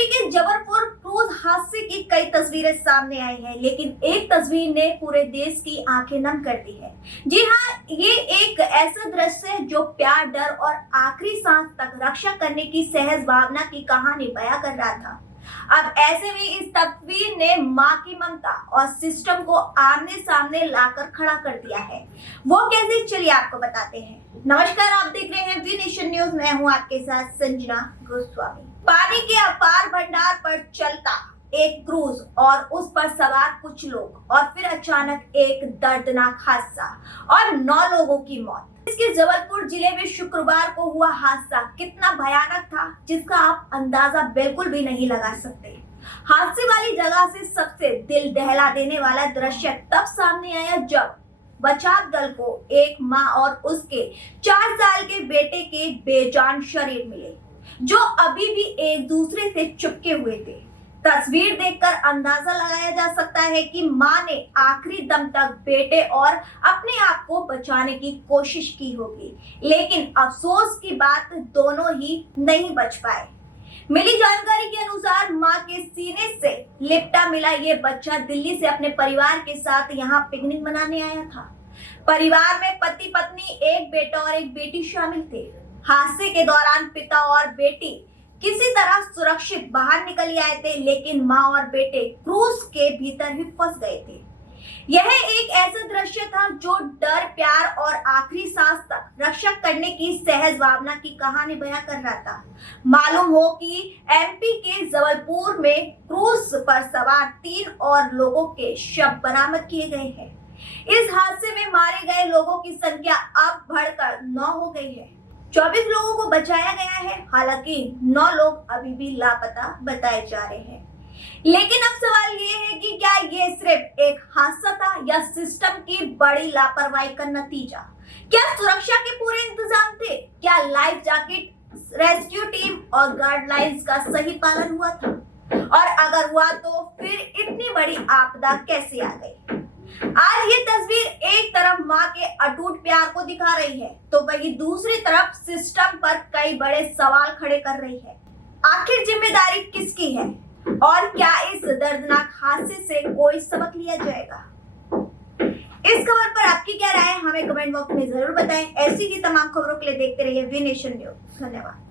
MP के Jabalpur cruise हादसे की कई तस्वीरें सामने आई हैं, लेकिन एक तस्वीर ने पूरे देश की आंखें नम कर दी है। जी हाँ, ये एक ऐसा दृश्य है जो प्यार, डर और आखिरी सांस तक रक्षा करने की सहज भावना की कहानी बयां कर रहा था। अब ऐसे में इस तस्वीर ने माँ की ममता और सिस्टम को आमने सामने लाकर खड़ा कर दिया है। वो कैसे, चलिए आपको बताते हैं। नमस्कार, आप देख रहे हैं वी नेशन न्यूज। मैं हूँ आपके साथ संजना गोस्वामी। पानी के अपार भंडार पर चलता एक क्रूज और उस पर सवार कुछ लोग, और फिर अचानक एक दर्दनाक हादसा और 9 लोगों की मौत। इसके जबलपुर जिले में शुक्रवार को हुआ हादसा कितना भयानक था, जिसका आप अंदाजा बिल्कुल भी नहीं लगा सकते। हादसे वाली जगह से सबसे दिल दहला देने वाला दृश्य तब सामने आया जब बचाव दल को एक माँ और उसके 4 साल के बेटे के बेजान शरीर मिले, जो अभी भी एक दूसरे से चिपके हुए थे। तस्वीर देखकर अंदाजा लगाया जा सकता है कि मां ने आखिरी दम तक बेटे और अपने आप को बचाने की कोशिश की होगी, लेकिन अफसोस की बात दोनों ही नहीं बच पाए। मिली जानकारी के अनुसार मां के सीने से लिपटा मिला ये बच्चा दिल्ली से अपने परिवार के साथ यहाँ पिकनिक मनाने आया था। परिवार में पति पत्नी, एक बेटा और एक बेटी शामिल थे। हादसे के दौरान पिता और बेटी किसी तरह सुरक्षित बाहर निकल आए थे, लेकिन माँ और बेटे क्रूज के भीतर ही फंस गए थे। यह एक ऐसा दृश्य था जो डर, प्यार और आखिरी सांस तक रक्षा करने की सहज भावना की कहानी बयां कर रहा था। मालूम हो कि एमपी के जबलपुर में क्रूज पर सवार 3 और लोगों के शव बरामद किए गए हैं। इस हादसे में मारे गए लोगों की संख्या अब बढ़कर 9 हो गई है। 24 लोगों को बचाया गया है, हालांकि 9 लोग अभी भी लापता बताए जा रहे हैं। लेकिन अब सवाल ये है कि क्या ये सिर्फ एक हादसा था या सिस्टम की बड़ी लापरवाही का नतीजा? क्या सुरक्षा के पूरे इंतजाम थे? क्या लाइफ जैकेट, रेस्क्यू टीम और गाइडलाइंस का सही पालन हुआ था? और अगर हुआ तो फिर इतनी बड़ी आपदा कैसे आ गई? आज ये तस्वीर एक तरफ माँ के अटूट प्यार को दिखा रही है, तो वहीं दूसरी तरफ सिस्टम पर कई बड़े सवाल खड़े कर रही है। आखिर जिम्मेदारी किसकी है, और क्या इस दर्दनाक हादसे से कोई सबक लिया जाएगा? इस खबर पर आपकी क्या राय है, हमें कमेंट बॉक्स में जरूर बताएं। ऐसी ही तमाम खबरों के लिए देखते रहिए वी नेशन न्यूज। धन्यवाद।